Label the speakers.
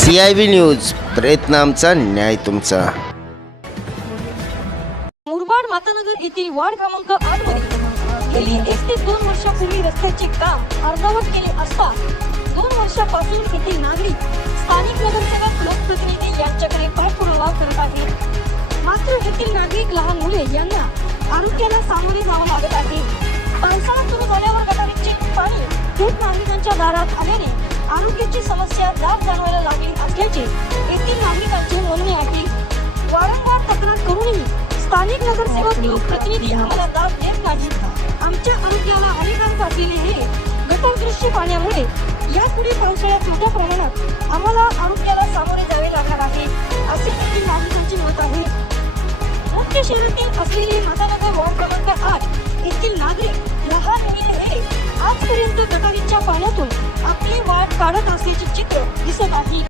Speaker 1: C I V news प्रयत्न आमचा न्याय तुमचा.
Speaker 2: मुरबाड मातानगर येथील वार्ड क्रमांक आठमध्ये गेली एक ते दोन वर्षापूर्वी रस्त्याचे काम अर्धवट केले असता दोन वर्षापासून येथील नागरिक स्थानिक नगरसेवक लोकप्रतिनिधी यांच्याकडे पाठपुरावा करत आहेत. मात्र येथील नागरिक लहान मुले यांना आरोग्याला सामोरे जावं लागत आहे. पावसाळा सुरू झाल्यावर गटारीचे पाणी थेट नागरिकांच्या दारात आल्याने आरोग्याची समस्या दाब जाणवायला लागली. असल्याचे येथील नागरिकांचे म्हणणे आहे. वारंवार तक्रार करूनही स्थानिक नगरसेवक लोकप्रतिनिधी आम्हाला दाद देत नाही आमच्या आरोग्याला हानिकारक वाटलेले हे गटरदृश्य पाण्यामुळे यापुढे पावसाळ्यात मोठ्या प्रमाणात आम्हाला आरोग्याला सामोरे जावे लागणार आहे असे देखील नागरिकांचे मत आहे. मुख्य शहरातील असलेले मातानगर वॉर्ड क्रमांक आठ येथील नागरिक लहान मुले हे आजपर्यंत गटारीच्या पाण्यातून आपली वाट काढत असल्याचे चित्र दिसत आहे.